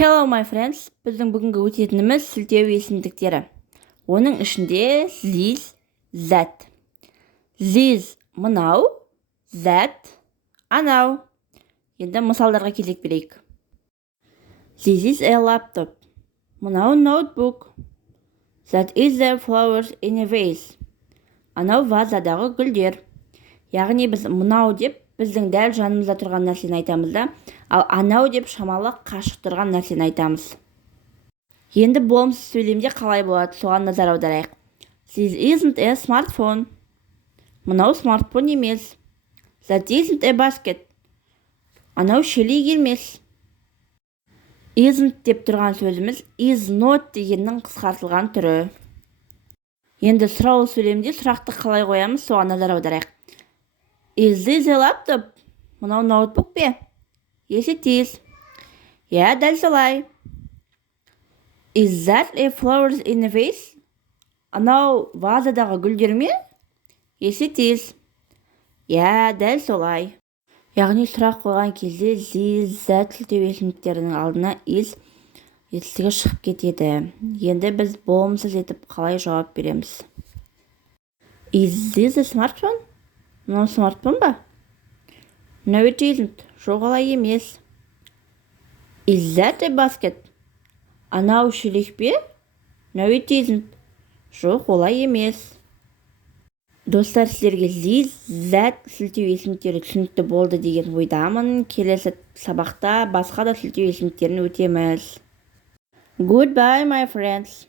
Hello my friends, біздің бүгінгі өтетініміз сілтеу есімдіктері. Оның ішінде this, that. This мынау, that анау. Енді мысалдарға келек берейік. This is a laptop. Мынау ноутбук. That is the flowers in a vase. Анау вазадағы гүлдер. Яғни біз мынау деп біздің дәл жанымызда тұрған нәрсені айтамыз да, ал анау деп шамалы қашық тұрған нәрсені айтамыз. Енді болымсыз сөйлемде қалай болады, соған назар аударайық. This isn't a smartphone. Мынау смартфон емес. That isn't a basket. Анау шелек емес. Isn't деп тұрған сөзіміз is not дегеннің қысқартылған түрі. Енді сұраулы сөйлемде сұрақты қалай қоямыз, соған назар аударайық. Is this a laptop? Мынау ноутбук пе? Yes, it is. Я, дәл солай. Is that a flowers in a vase? Анау вазадағы гүлдер ме? Yes, it is. Я, дәл солай. Яғни сұрақ қойған кезде this, that сілтеу есімдіктерінің алдына is етістігі шығып кетеді. Енді біз болымсыз етіп қалай жауап береміз? Is this a smartphone? Мынау смартфон ба? No, it isn't. Жоқ, олай емес. Is that a basket? Анау шелек пе? No, it isn't. Жоқ, олай емес. Достар, сіздерге this, that сілтеу есімдіктері түсінікті болды деген ойдамын. Келесі сабақта басқа да сілтеу есімдіктерін өтеміз. Goodbye, my friends.